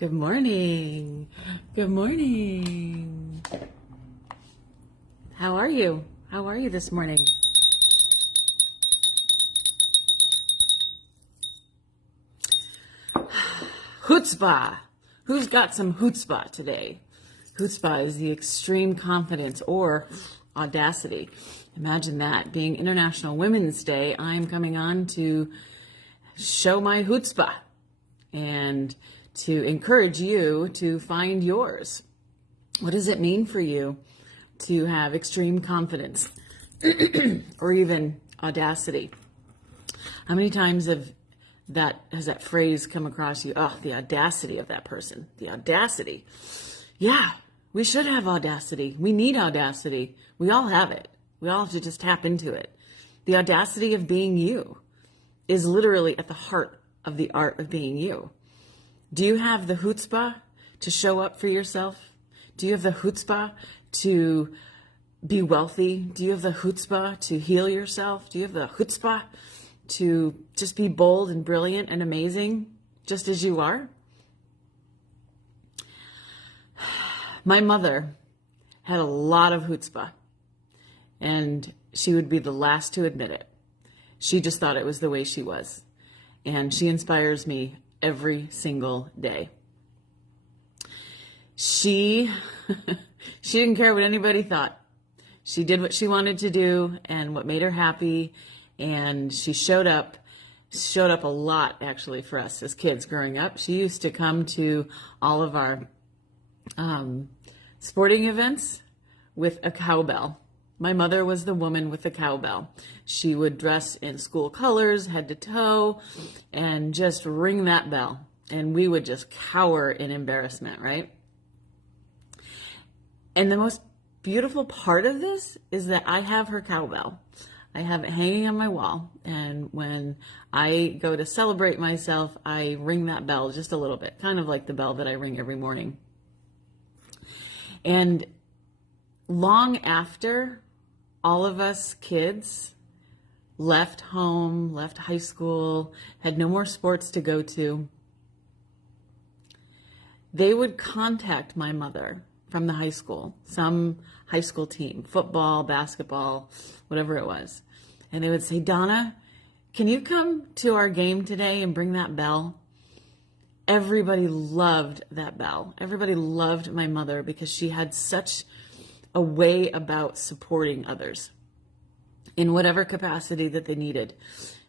Good morning. Good morning. How are you? How are you this morning? Chutzpah. Who's got some chutzpah today? Chutzpah is the extreme confidence or audacity. Imagine that. Being International Women's Day, I'm coming on to show my chutzpah and to encourage you to find yours. What does it mean for you to have extreme confidence or even audacity? How many times has that phrase come across you? Oh, the audacity of that person. The audacity. Yeah, we should have audacity. We need audacity. We all have it. We all have to just tap into it. The audacity of being you is literally at the heart of the art of being you. Do you have the chutzpah to show up for yourself? Do you have the chutzpah to be wealthy? Do you have the chutzpah to heal yourself? Do you have the chutzpah to just be bold and brilliant and amazing, just as you are? My mother had a lot of chutzpah, and she would be the last to admit it. She just thought it was the way she was, and she inspires me every single day. She didn't care what anybody thought. She did what she wanted to do and what made her happy, and she showed up a lot actually for us as kids growing up. She used to come to all of our sporting events with a cowbell. My mother was the woman with the cowbell. She would dress in school colors, head to toe, and just ring that bell. And we would just cower in embarrassment, right? And the most beautiful part of this is that I have her cowbell. I have it hanging on my wall. And when I go to celebrate myself, I ring that bell just a little bit, kind of like the bell that I ring every morning. And long after all of us kids left home, left high school, had no more sports to go to, they would contact my mother from the high school, some high school team, football, basketball, whatever it was. And they would say, Donna, can you come to our game today and bring that bell? Everybody loved that bell. Everybody loved my mother because she had such a way about supporting others in whatever capacity that they needed.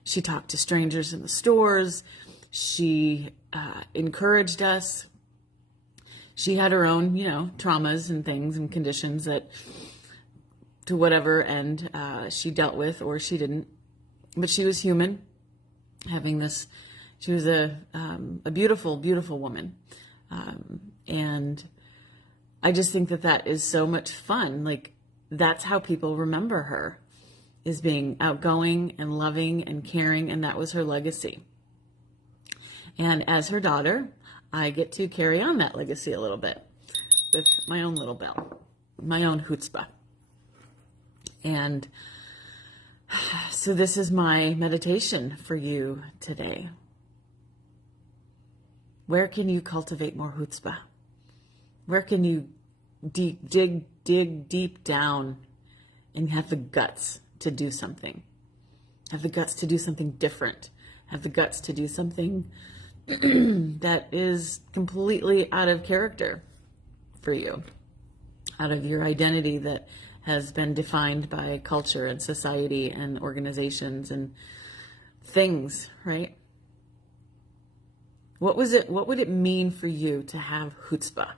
She talked to strangers in the stores. She encouraged us. She had her own, traumas and things and conditions that to whatever end she dealt with or she didn't. But she was human, she was a beautiful, beautiful woman. And I just think that is so much fun. Like, that's how people remember her, is being outgoing and loving and caring, and that was her legacy. And as her daughter, I get to carry on that legacy a little bit with my own little bell, my own chutzpah. And so this is my meditation for you today. Where can you cultivate more chutzpah? Where can you dig deep down and have the guts to do something? Have the guts to do something different. Have the guts to do something that is completely out of character for you, out of your identity that has been defined by culture and society and organizations and things, right? What would it mean for you to have chutzpah,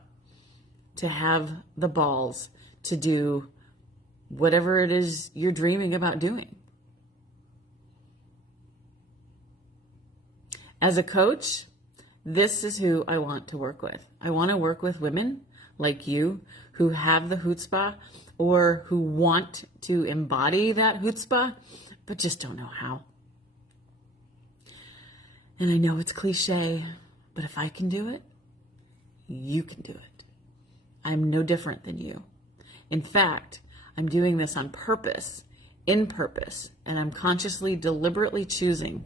to have the balls to do whatever it is you're dreaming about doing? As a coach, this is who I want to work with. I want to work with women like you who have the chutzpah or who want to embody that chutzpah, but just don't know how. And I know it's cliche, but if I can do it, you can do it. I'm no different than you. In fact, I'm doing this on purpose, in purpose, and I'm consciously, deliberately choosing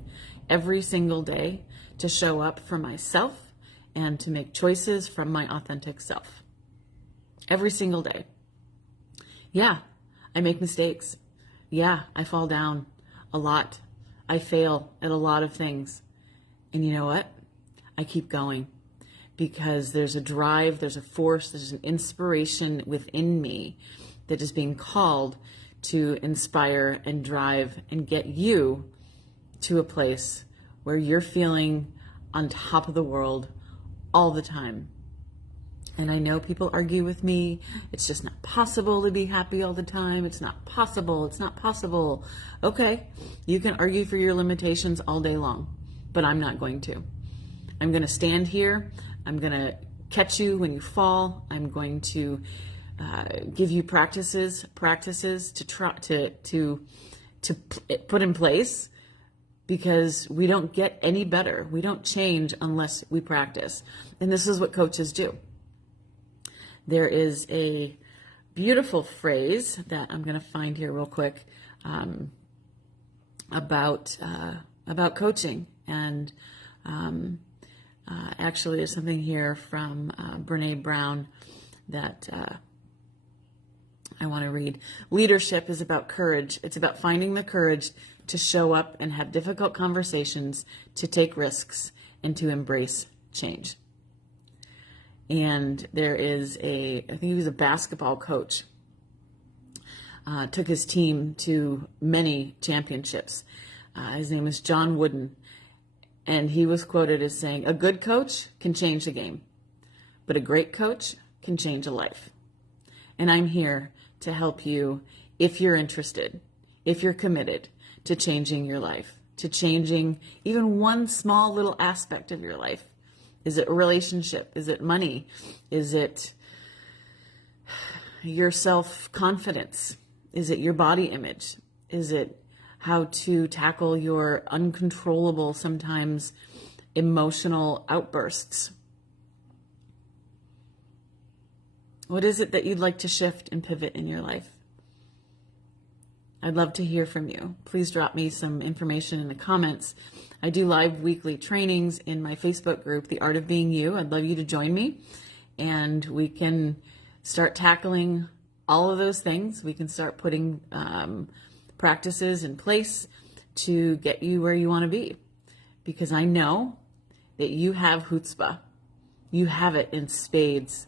every single day to show up for myself and to make choices from my authentic self every single day. Yeah, I make mistakes. Yeah, I fall down a lot. I fail at a lot of things. And you know what? I keep going because there's a drive, there's a force, there's an inspiration within me that is being called to inspire and drive and get you to a place where you're feeling on top of the world all the time. And I know people argue with me. It's just not possible to be happy all the time. It's not possible. It's not possible. Okay, you can argue for your limitations all day long, but I'm not going to. I'm going to stand here. I'm going to catch you when you fall. I'm going to give you practices to try to put in place, because we don't get any better. We don't change unless we practice. And this is what coaches do. There is a beautiful phrase that I'm going to find here real quick about coaching. And actually, there's something here from Brene Brown that I want to read. Leadership is about courage. It's about finding the courage to show up and have difficult conversations, to take risks, and to embrace change. And there is I think he was a basketball coach, took his team to many championships. His name is John Wooden. And he was quoted as saying, "A good coach can change the game, but a great coach can change a life." And I'm here to help you if you're interested, if you're committed to changing your life, to changing even one small little aspect of your life. Is it a relationship? Is it money? Is it your self-confidence? Is it your body image? Is it how to tackle your uncontrollable, sometimes emotional outbursts? What is it that you'd like to shift and pivot in your life? I'd love to hear from you. Please drop me some information in the comments. I do live weekly trainings in my Facebook group, The Art of Being You. I'd love you to join me, and we can start tackling all of those things. We can start putting practices in place to get you where you want to be, because I know that you have chutzpah. You have it in spades.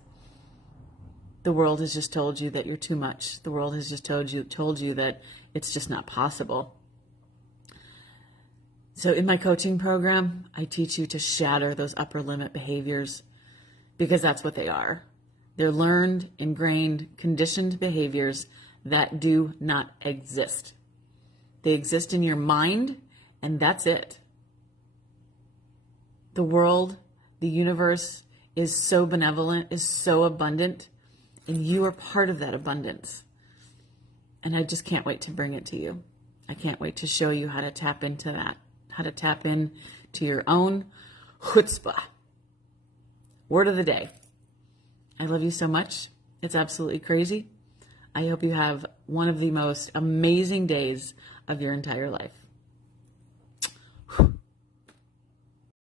The world has just told you that you're too much. The world has just told you that it's just not possible. So in my coaching program, I teach you to shatter those upper limit behaviors, because that's what they are. They're learned, ingrained, conditioned behaviors that do not exist. They exist in your mind, and that's it. The world, the universe is so benevolent, is so abundant, and you are part of that abundance. And I just can't wait to bring it to you. I can't wait to show you how to tap into that, how to tap in to your own chutzpah. Word of the day. I love you so much. It's absolutely crazy. I hope you have one of the most amazing days of your entire life.